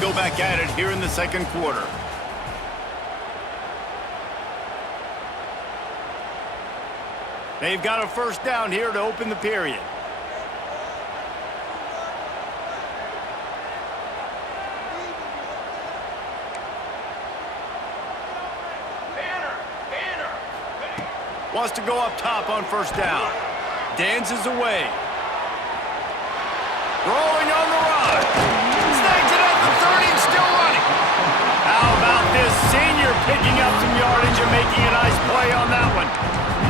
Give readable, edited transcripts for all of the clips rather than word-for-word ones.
go back at it here in the second quarter. They've got a first down here to open the period. Wants to go up top on first down. Dances away. Rolling on the run. Snags it at the 30 and still running. How about this senior picking up some yardage and making a nice play on that one?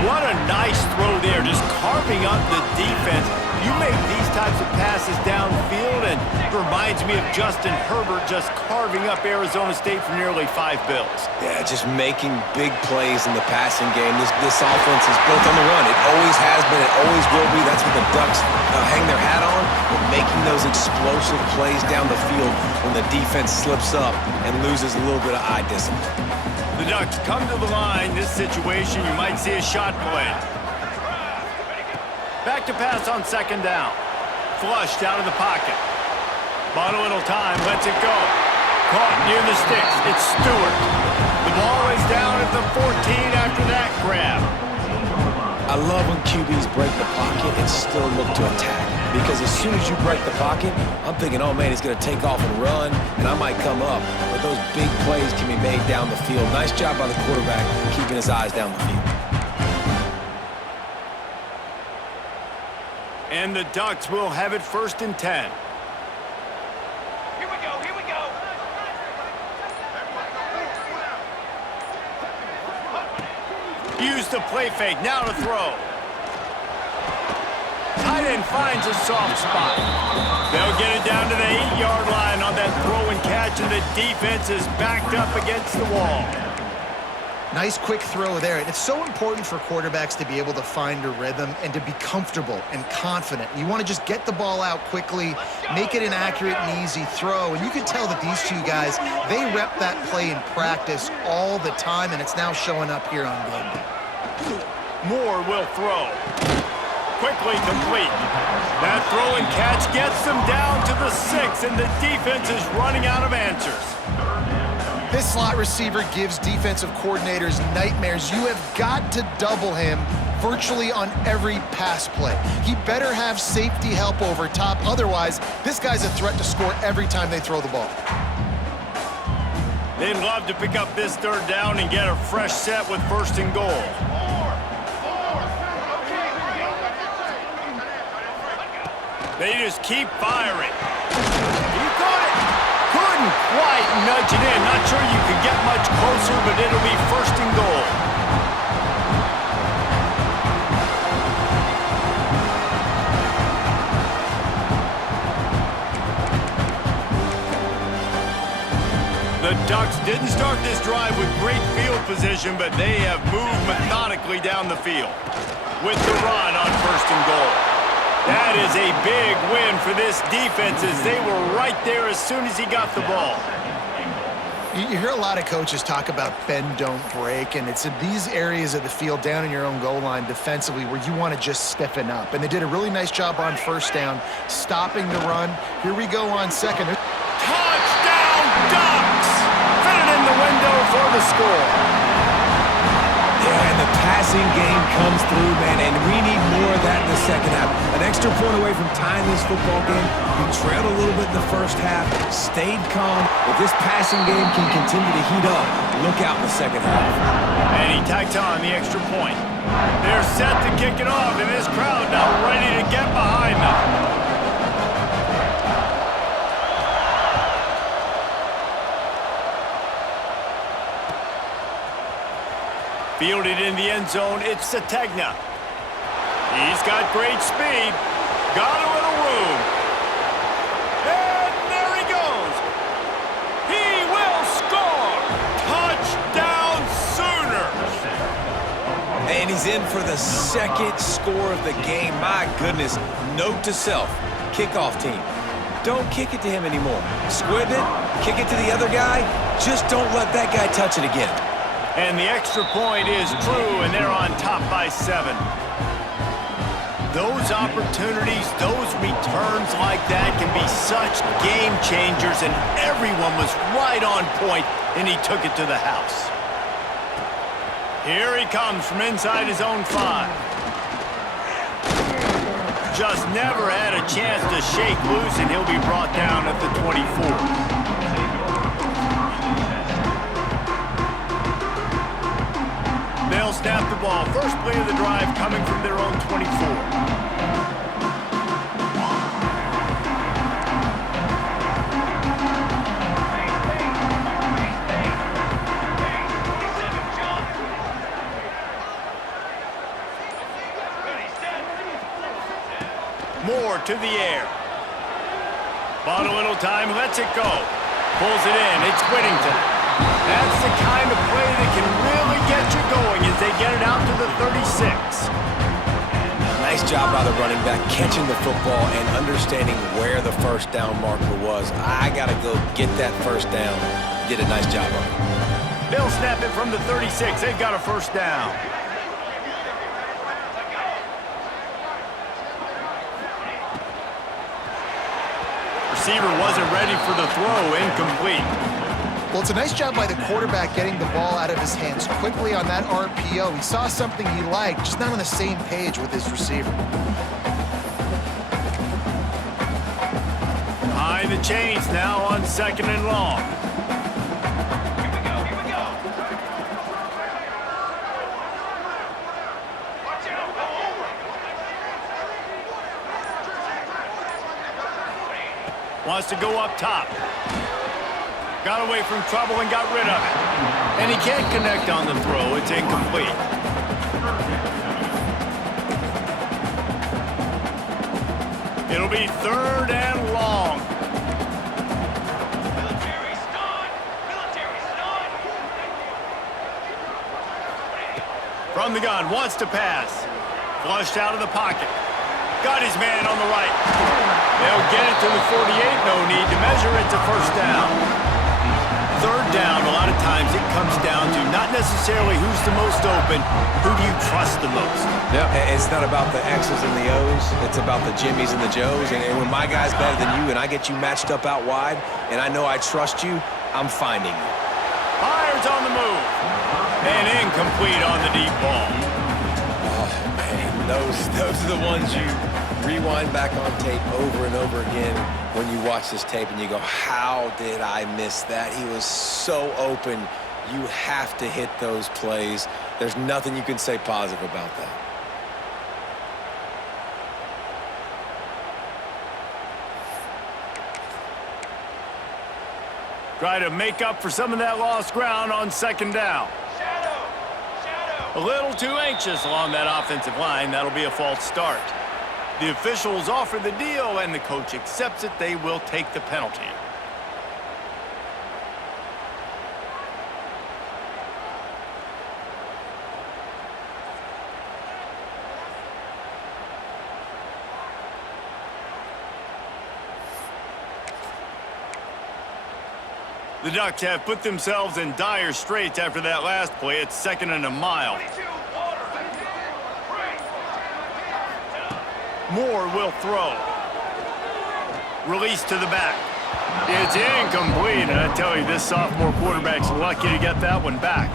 What a nice throw there, just carving up the defense. You make these types of passes downfield, and it reminds me of Justin Herbert just carving up Arizona State for nearly 5 bills. Yeah, just making big plays in the passing game. This offense is built on the run. It always has been. It always will be. That's what the Ducks hang their hat on, but making those explosive plays down the field when the defense slips up and loses a little bit of eye discipline. The Ducks come to the line. This situation, you might see a shot play. Back to pass on second down. Flushed out of the pocket. Bought a little time, lets it go. Caught near the sticks. It's Stewart. The ball is down at the 14 after that grab. I love when QBs break the pocket and still look to attack. Because as soon as you break the pocket, I'm thinking, oh man, he's going to take off and run, and I might come up. But those big plays can be made down the field. Nice job by the quarterback keeping his eyes down the field. And the Ducks will have it 1st and 10. Here we go, here we go. Use the play fake, now to throw. Tight end finds a soft spot. They'll get it down to the 8-yard line on that throw and catch, and the defense is backed up against the wall. Nice quick throw there. And it's so important for quarterbacks to be able to find a rhythm and to be comfortable and confident. You want to just get the ball out quickly, make it an accurate and easy throw. And you can tell that these two guys, they rep that play in practice all the time, and it's now showing up here on game day. Moore will throw. Quickly complete. That throw and catch gets them down to the 6, and the defense is running out of answers. This slot receiver gives defensive coordinators nightmares. You have got to double him virtually on every pass play. He better have safety help over top. Otherwise, this guy's a threat to score every time they throw the ball. They'd love to pick up this 3rd down and get a fresh set with 1st and goal. They just keep firing. He caught it. Couldn't quite nudge it in. Not sure you could get much closer, but it'll be 1st and goal. The Ducks didn't start this drive with great field position, but they have moved methodically down the field with the run on 1st and goal. That is a big win for this defense as they were right there as soon as he got the ball. You hear a lot of coaches talk about bend, don't break, and it's in these areas of the field down in your own goal line defensively where you want to just stiffen up. And they did a really nice job on 1st down, stopping the run. Here we go on 2nd. Touchdown, Ducks! Fit it in the window for the score. Yeah, and the passing game comes through, man, and we need more of that in the second half. An extra point away from tying this football game. We trailed a little bit in the first half, stayed calm. If this passing game can continue to heat up, look out in the second half. And he tacks on the extra point. They're set to kick it off, and this crowd now ready to get behind them. Fielded in the end zone, it's Sategna. He's got great speed. Got a little room. And there he goes. He will score. Touchdown Sooners. And he's in for the 2nd score of the game. My goodness. Note to self, kickoff team. Don't kick it to him anymore. Squib it, kick it to the other guy. Just don't let that guy touch it again. And the extra point is true, and they're on top by 7. Those opportunities, those returns like that can be such game changers, and everyone was right on point, and he took it to the house. Here he comes from inside his own 5. Just never had a chance to shake loose, and he'll be brought down at the 24. They'll snap the ball. First play of the drive coming from their own 24. Moore to the air. Bought a little time, lets it go. Pulls it in, it's Whittington. That's the kind of play that can really get you going as they get it out to the 36. Nice job by the running back, catching the football and understanding where the first down marker was. I got to go get that first down. Did a nice job on it. They'll snap it from the 36. They've got a first down. Receiver wasn't ready for the throw, incomplete. Well, it's a nice job by the quarterback getting the ball out of his hands quickly on that RPO. He saw something he liked, just not on the same page with his receiver. Behind the chains now on 2nd and long. Here we go, here we go. Watch out, go over. Wants to go up top. Got away from trouble and got rid of it. And he can't connect on the throw. It's incomplete. It'll be 3rd and long. Military stun. Military stun. From the gun, wants to pass. Flushed out of the pocket. Got his man on the right. They'll get it to the 48. No need to measure it to first down. 3rd down, a lot of times it comes down to not necessarily who's the most open, who do you trust the most? Yeah, it's not about the X's and the O's. It's about the Jimmies and the Joes. And when my guy's better than you and I get you matched up out wide and I know I trust you, I'm finding you. Fires on the move. And incomplete on the deep ball. Oh, man, those are the ones you rewind back on tape over and over again when you watch this tape and you go, how did I miss that? He was so open. You have to hit those plays. There's nothing you can say positive about that. Try to make up for some of that lost ground on 2nd down. Shadow. Shadow. A little too anxious along that offensive line. That'll be a false start. The officials offer the deal, and the coach accepts it. They will take the penalty. The Ducks have put themselves in dire straits after that last play. It's 2nd and a mile. 22, water. Moore will throw. Release to the back. It's incomplete, and I tell you, this sophomore quarterback's lucky to get that one back.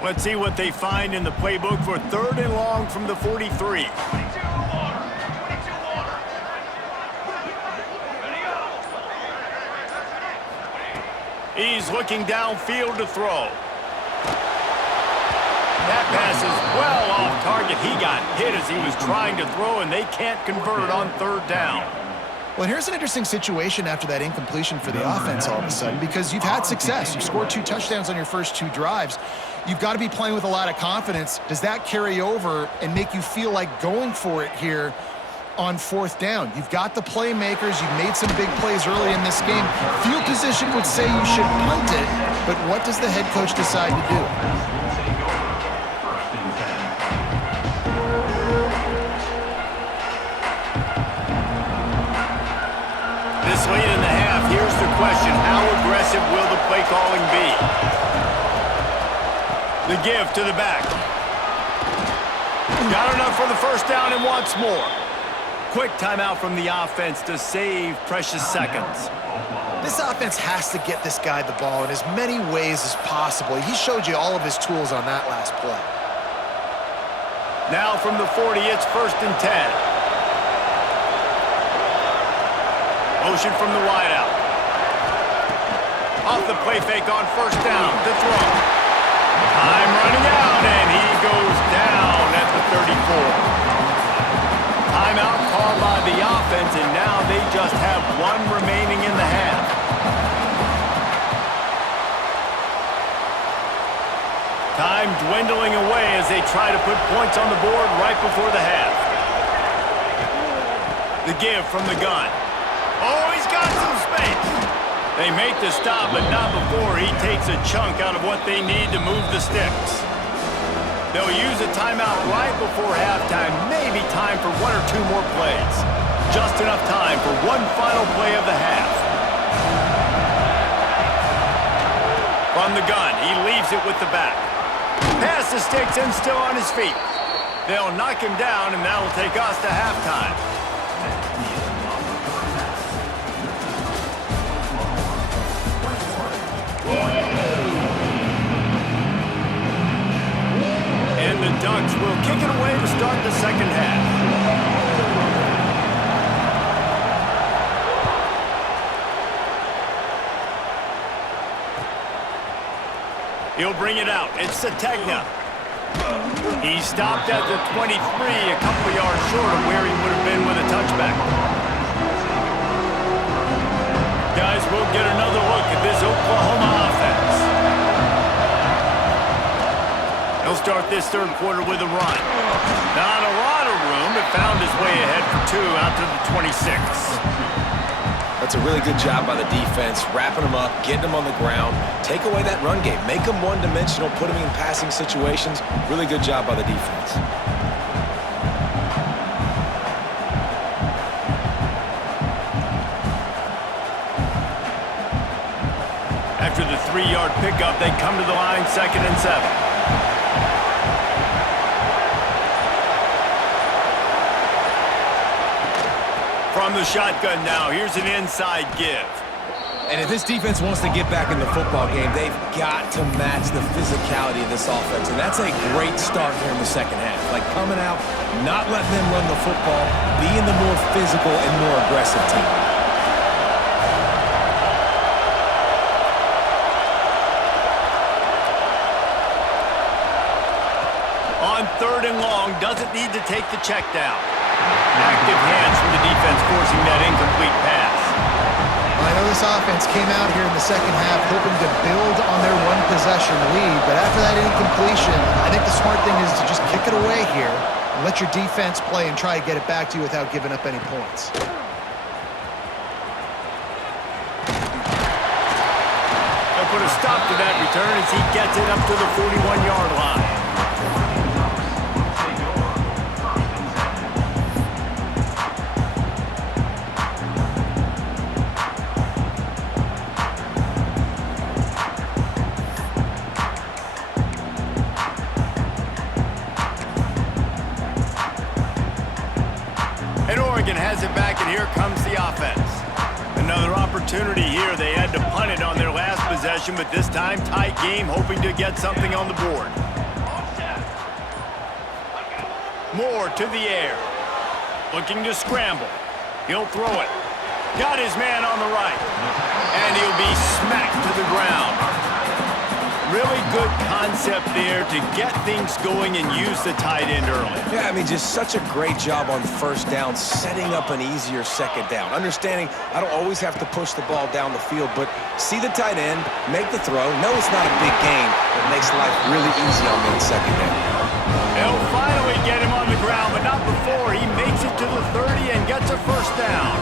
Let's see what they find in the playbook for 3rd and long from the 43. He's looking downfield to throw. That pass is well off target. He got hit as he was trying to throw, and they can't convert on 3rd down. Well, here's an interesting situation after that incompletion for the offense all of a sudden, because you've had success. You've scored 2 touchdowns on your first 2 drives. You've got to be playing with a lot of confidence. Does that carry over and make you feel like going for it here on 4th down? You've got the playmakers. You've made some big plays early in this game. Field position would say you should punt it, but what does the head coach decide to do? This question, how aggressive will the play calling be? The give to the back. Got enough for the first down and wants more. Quick timeout from the offense to save precious seconds. This offense has to get this guy the ball in as many ways as possible. He showed you all of his tools on that last play. Now from the 40, it's 1st and 10. Motion from the wideout. Off the play fake on 1st down to throw. Time running out, and he goes down at the 34. Timeout called by the offense, and now they just have one remaining in the half. Time dwindling away as they try to put points on the board right before the half. The give from the gun. Oh, he's got some space. They make the stop, but not before he takes a chunk out of what they need to move the sticks. They'll use a timeout right before halftime, maybe time for 1 or 2 more plays. Just enough time for one final play of the half. From the gun, he leaves it with the back. Pass the sticks and still on his feet. They'll knock him down, and that'll take us to halftime. And the Ducks will kick it away to start the second half. He'll bring it out. It's Sategna. He stopped at the 23, a couple of yards short of where he would have been with a touchback. Guys, we'll get another look at this Oklahoma offense. He'll start this third quarter with a run. Not a lot of room, but found his way ahead for 2 out to the 26. That's a really good job by the defense, wrapping them up, getting them on the ground, take away that run game, make them one-dimensional, put them in passing situations. Really good job by the defense. After the 3-yard pickup, they come to the line, 2nd and 7. From the shotgun now, here's an inside give. And if this defense wants to get back in the football game, they've got to match the physicality of this offense. And that's a great start here in the second half. Like coming out, not letting them run the football, being the more physical and more aggressive team. On 3rd and long, doesn't need to take the check down. Active hands from the defense forcing that incomplete pass. I know this offense came out here in the second half hoping to build on their one-possession lead, but after that incompletion, I think the smart thing is to just kick it away here and let your defense play and try to get it back to you without giving up any points. They'll put a stop to that return as he gets it up to the 41-yard line. Has it back, and here comes the offense. Another opportunity here. They had to punt it on their last possession, but this time tight game, hoping to get something on the board. Moore to the air. Looking to scramble. He'll throw it. Got his man on the right. And he'll be smacked to the ground. Really good concept there to get things going and use the tight end early. Yeah, I mean, just such a great job on 1st down, setting up an easier 2nd down. Understanding I don't always have to push the ball down the field, but see the tight end, make the throw. No, it's not a big gain. It makes life really easy on that 2nd down. They'll finally get him on the ground, but not before. He makes it to the 30 and gets a 1st down.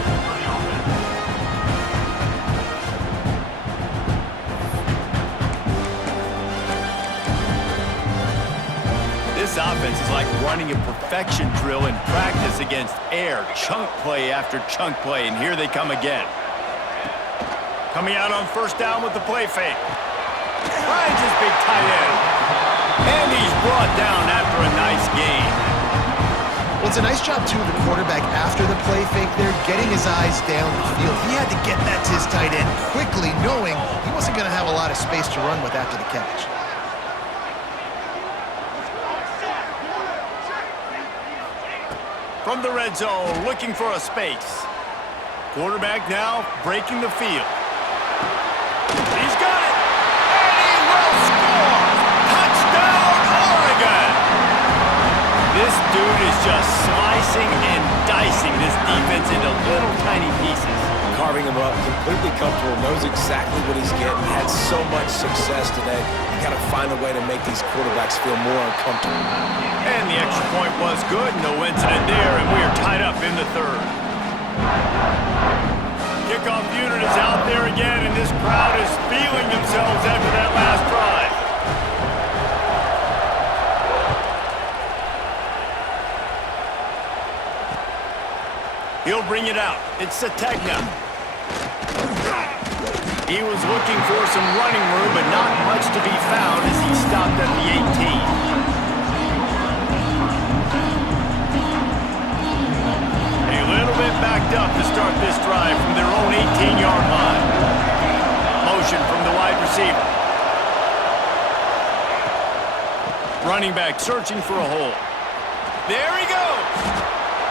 This offense is like running a perfection drill in practice against air, chunk play after chunk play, and here they come again. Coming out on first down with the play fake. Finds his big tight end. And he's brought down after a nice gain. Well, it's a nice job, too, of the quarterback after the play fake there, getting his eyes down the field. He had to get that to his tight end quickly, knowing he wasn't going to have a lot of space to run with after the catch. From the red zone, looking for a space. Quarterback now breaking the field. He's got it! And he will score! Touchdown, Oregon! This dude is just slicing and dicing this defense into little tiny pieces. Carving him up, completely comfortable, knows exactly what he's getting. Had so much success today. You got to find a way to make these quarterbacks feel more uncomfortable. And the extra point was good. No incident there, and we are tied up in the third. Kickoff unit is out there again, and this crowd is feeling themselves after that last drive. He'll bring it out. It's Sategna. He was looking for some running room, but not much to be found as he stopped at the 18. A little bit backed up to start this drive from their own 18-yard line. Motion from the wide receiver. Running back searching for a hole. There he goes.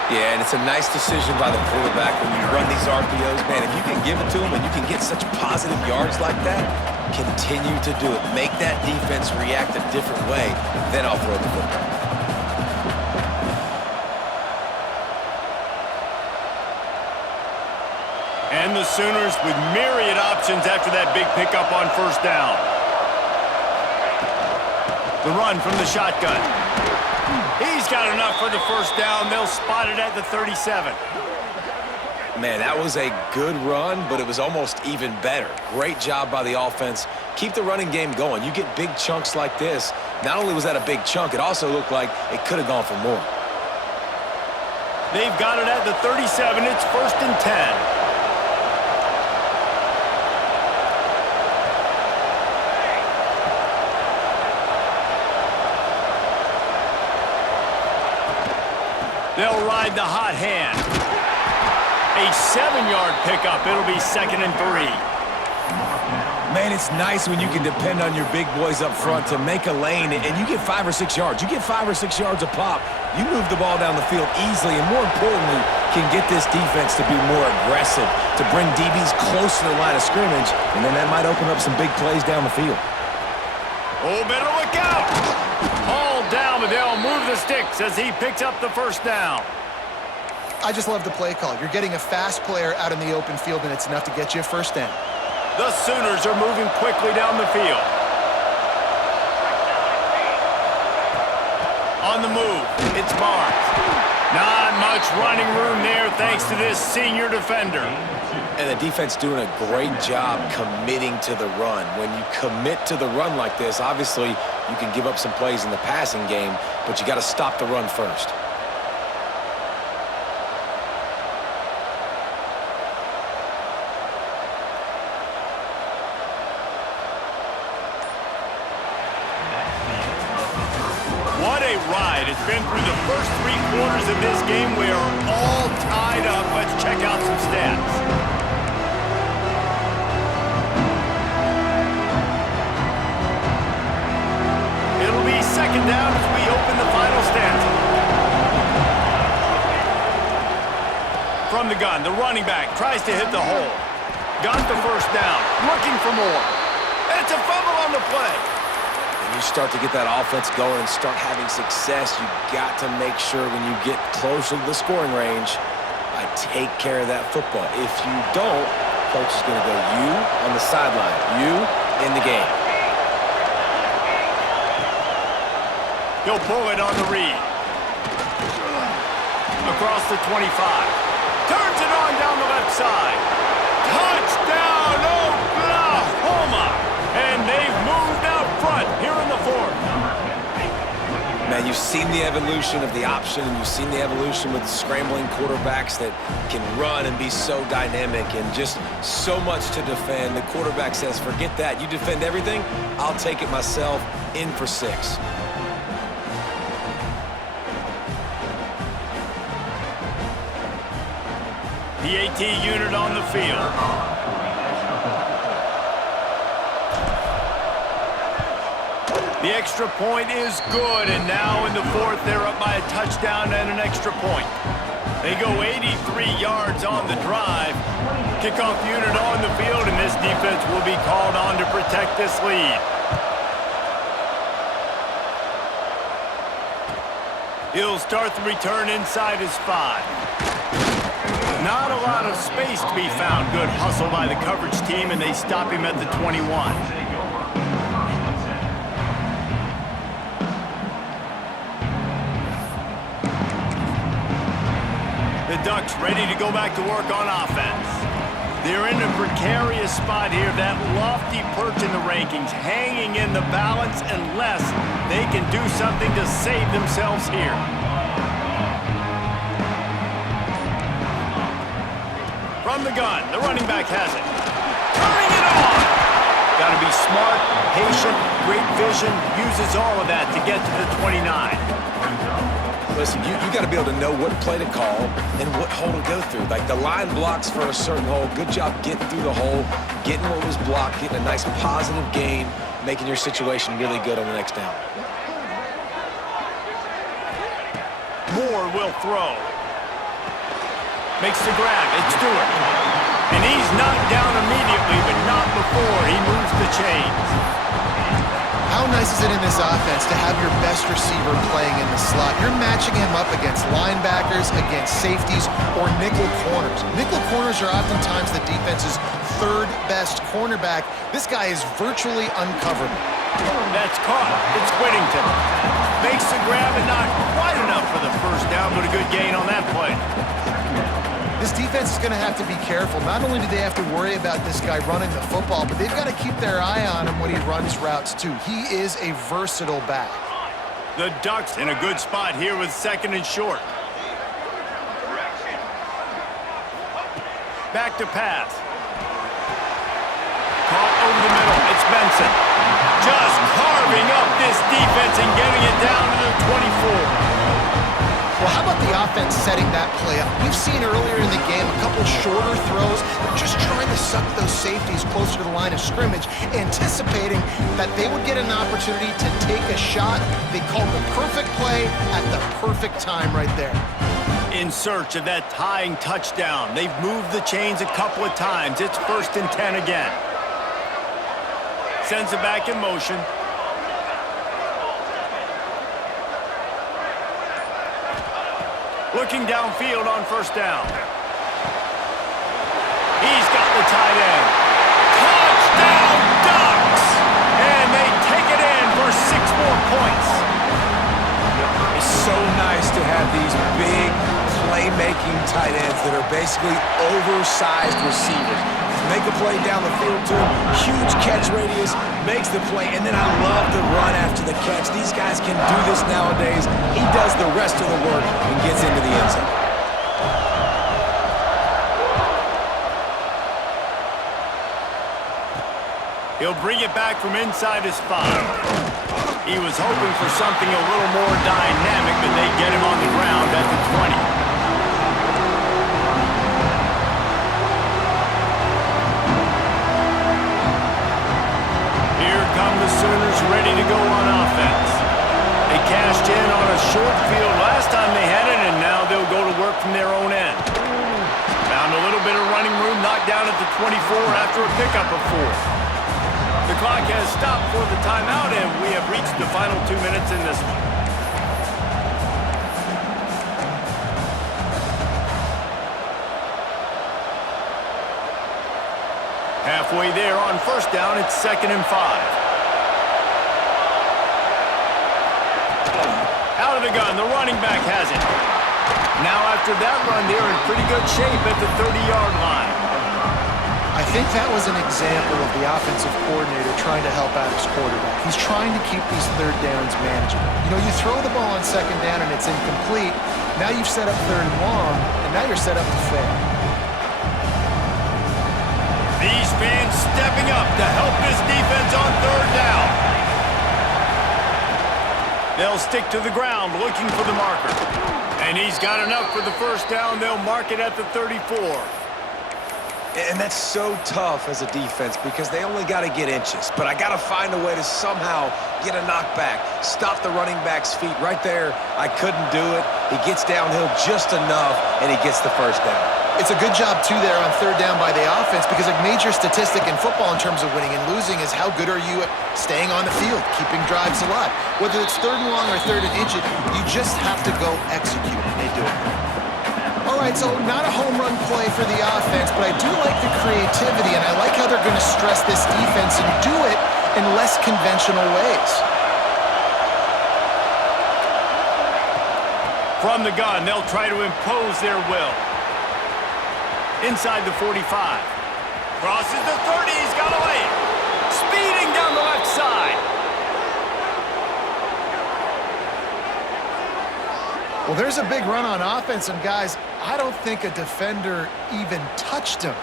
Yeah, and it's a nice decision by the quarterback when you run these RPOs. Man, if you can give it to him and you can get such positive yards like that, continue to do it. Make that defense react a different way, then I'll throw the football. And the Sooners with myriad options after that big pickup on first down. The run from the shotgun. He's got enough for the first down. They'll spot it at the 37. Man, that was a good run, but it was almost even better. Great job by the offense. Keep the running game going. You get big chunks like this. Not only was that a big chunk, it also looked like it could have gone for more. They've got it at the 37. It's 1st and 10. They'll ride the hot hand. A 7-yard pickup. It'll be 2nd and 3. Man, it's nice when you can depend on your big boys up front to make a lane, and you get 5 or 6 yards. You get 5 or 6 yards a pop. You move the ball down the field easily, and more importantly, can get this defense to be more aggressive, to bring DBs close to the line of scrimmage, and then that might open up some big plays down the field. Oh, better look out! All down, but they'll move the sticks as he picks up the first down. I just love the play call. You're getting a fast player out in the open field, and it's enough to get you a first down. The Sooners are moving quickly down the field. On the move, it's Barnes. Not much running room there thanks to this senior defender. And the defense doing a great job committing to the run. When you commit to the run like this, obviously you can give up some plays in the passing game, but you got to stop the run first. What a ride. It's been through the first 3 quarters of this game. We are all tied up. Let's check out some stats. It'll be 2nd down as we open the final stanza. From the gun, the running back tries to hit the hole. Got the first down, looking for more. And it's a fumble on the play. When you start to get that offense going and start having success, you got to make sure when you get closer to the scoring range, I take care of that football. If you don't, coach is going to go you on the sideline, you in the game. He'll pull it on the read. Across the 25. Turns it on down the left side. Touchdown, Oklahoma! And they've moved out front here in the 4th. Yeah, you've seen the evolution of the option, and you've seen the evolution with scrambling quarterbacks that can run and be so dynamic and just so much to defend. The quarterback says, forget that. You defend everything, I'll take it myself. In for 6. The AT unit on the field. The extra point is good, and now in the fourth, they're up by a touchdown and an extra point. They go 83 yards on the drive. Kickoff unit on the field, and this defense will be called on to protect this lead. He'll start the return inside his 5. Not a lot of space to be found. Good hustle by the coverage team, and they stop him at the 21. The Ducks ready to go back to work on offense. They're in a precarious spot here, that lofty perch in the rankings, hanging in the balance unless they can do something to save themselves here. From the gun, the running back has it. Turning it on! Got to be smart, patient, great vision, uses all of that to get to the 29. Listen, you got to be able to know what play to call and what hole to go through. Like, the line blocks for a certain hole. Good job getting through the hole, getting what was blocked, getting a nice positive gain, making your situation really good on the next down. Moore will throw. Makes the grab. It's Stewart. And he's knocked down immediately, but not before he moves the chains. How nice is it in this offense to have your best receiver playing in the slot? You're matching him up against linebackers, against safeties, or nickel corners. Nickel corners are oftentimes the defense's third best cornerback. This guy is virtually uncoverable. That's caught. It's Whittington. Makes the grab and not quite enough for the first down, but a good gain on that play. This defense is going to have to be careful. Not only do they have to worry about this guy running the football, but they've got to keep their eye on him when he runs routes too. He is a versatile back. The Ducks in a good spot here with 2nd and short. Back to pass. Caught over the middle. It's Benson. Just carving up this defense and getting it down to the 24. Well, how about the offense setting that play up? We've seen earlier in the game a couple shorter throws. They're just trying to suck those safeties closer to the line of scrimmage, anticipating that they would get an opportunity to take a shot. They called the perfect play at the perfect time right there. In search of that tying touchdown. They've moved the chains a couple of times. It's 1st and 10 again. Sends it back in motion. Looking downfield on 1st down. He's got the tight end. Touchdown, Ducks! And they take it in for 6 more points. It's so nice to have these big playmaking tight ends that are basically oversized receivers. Make a play down the field to him, huge catch radius, makes the play, and then I love the run after the catch. These guys can do this nowadays. He does the rest of the work and gets into the end zone. He'll bring it back from inside his 5. He was hoping for something a little more dynamic, but they get him on the ground at the 20. The Sooners ready to go on offense. They cashed in on a short field last time they had it, and now they'll go to work from their own end. Found a little bit of running room, knocked down at the 24 after a pickup of 4. The clock has stopped for the timeout, and we have reached the final 2 minutes in this one. Halfway there on 1st down, it's 2nd and 5. Out of the gun, the running back has it. Now after that run, they're in pretty good shape at the 30-yard line. I think that was an example of the offensive coordinator trying to help out his quarterback. He's trying to keep these third downs manageable. You know, you throw the ball on second down and it's incomplete. Now you've set up third and long, and now you're set up to fail. These fans stepping up to help this defense on third down. They'll stick to the ground looking for the marker. And he's got enough for the first down. They'll mark it at the 34. And that's so tough as a defense because they only got to get inches. But I got to find a way to somehow get a knockback, stop the running back's feet. Right there, I couldn't do it. He gets downhill just enough, and he gets the first down. It's a good job, too, there on third down by the offense because a major statistic in football in terms of winning and losing is how good are you at staying on the field, keeping drives alive. Whether it's third and long or third and inches, you just have to go execute, and they do it. All right, so not a home run play for the offense, but I do like the creativity, and I like how they're going to stress this defense and do it in less conventional ways. From the gun, they'll try to impose their will. Inside the 45. Crosses the 30, he's got away. Speeding down the left side. Well, there's a big run on offense, and guys, I don't think a defender even touched him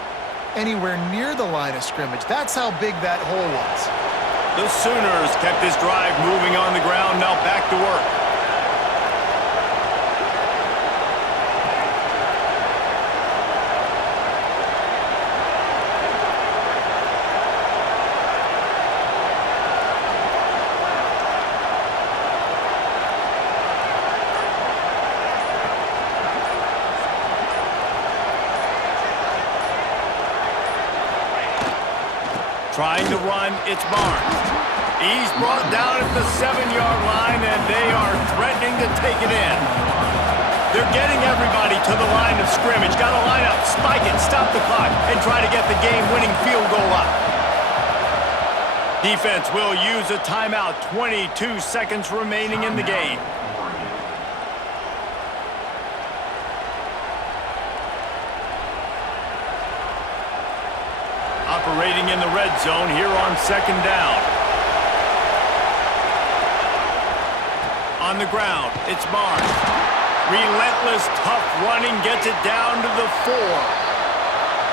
anywhere near the line of scrimmage. That's how big that hole was. The Sooners kept this drive moving on the ground, now back to work. Trying to run, it's Barnes. He's brought down at the 7-yard line, and they are threatening to take it in. They're getting everybody to the line of scrimmage. Got to line up, spike it, stop the clock, and try to get the game-winning field goal up. Defense will use a timeout. 22 seconds remaining in the game. Operating in the red zone here on second down. On the ground, it's Barnes. Relentless, tough running gets it down to the 4.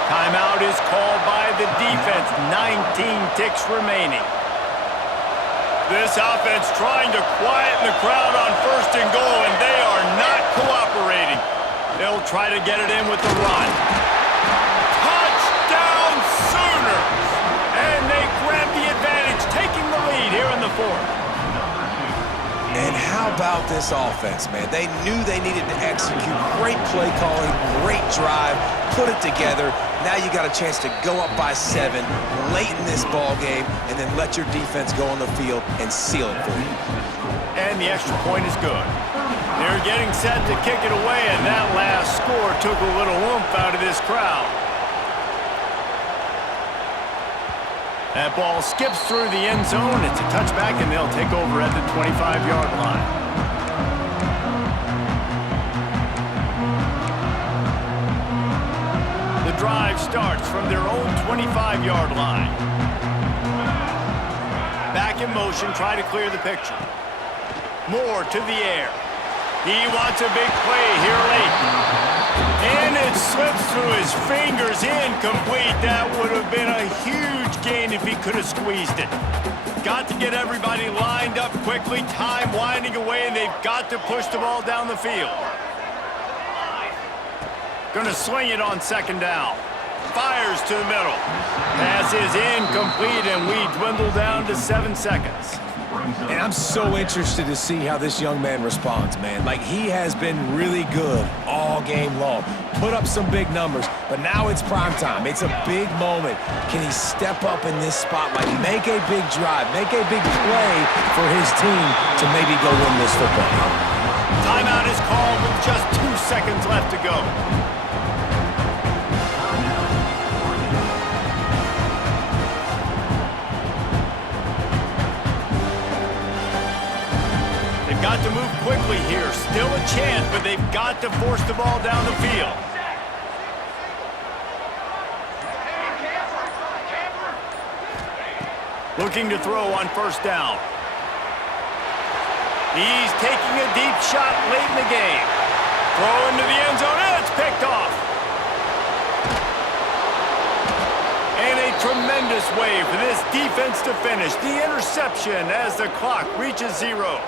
Timeout is called by the defense. 19 ticks remaining. This offense trying to quieten the crowd on first and goal, and they are not cooperating. They'll try to get it in with the run. And they grab the advantage, taking the lead here in the 4th. And how about this offense, man? They knew they needed to execute. Great play calling, great drive, put it together. Now you got a chance to go up by 7 late in this ball game and then let your defense go on the field and seal it for you. And the extra point is good. They're getting set to kick it away, and that last score took a little oomph out of this crowd. That ball skips through the end zone. It's a touchback, and they'll take over at the 25-yard line. The drive starts from their own 25-yard line. Back in motion, try to clear the picture. Moore to the air. He wants a big play here late. And it slips through his fingers, incomplete. That would have been a huge gain if he could have squeezed it. Got to get everybody lined up quickly, time winding away, and they've got to push the ball down the field. Gonna swing it on second down. Fires to the middle. Pass is incomplete, and we dwindle down to 7 seconds. And I'm so interested to see how this young man responds, man. Like, he has been really good all game long. Put up some big numbers, but now it's prime time. It's a big moment. Can he step up in this spotlight, make a big drive, make a big play for his team to maybe go win this football game? Timeout is called with just 2 seconds left to go. Got to move quickly here. Still a chance, but they've got to force the ball down the field. Looking to throw on first down. He's taking a deep shot late in the game. Throw into the end zone, and it's picked off. And a tremendous way for this defense to finish the interception as the clock reaches 0.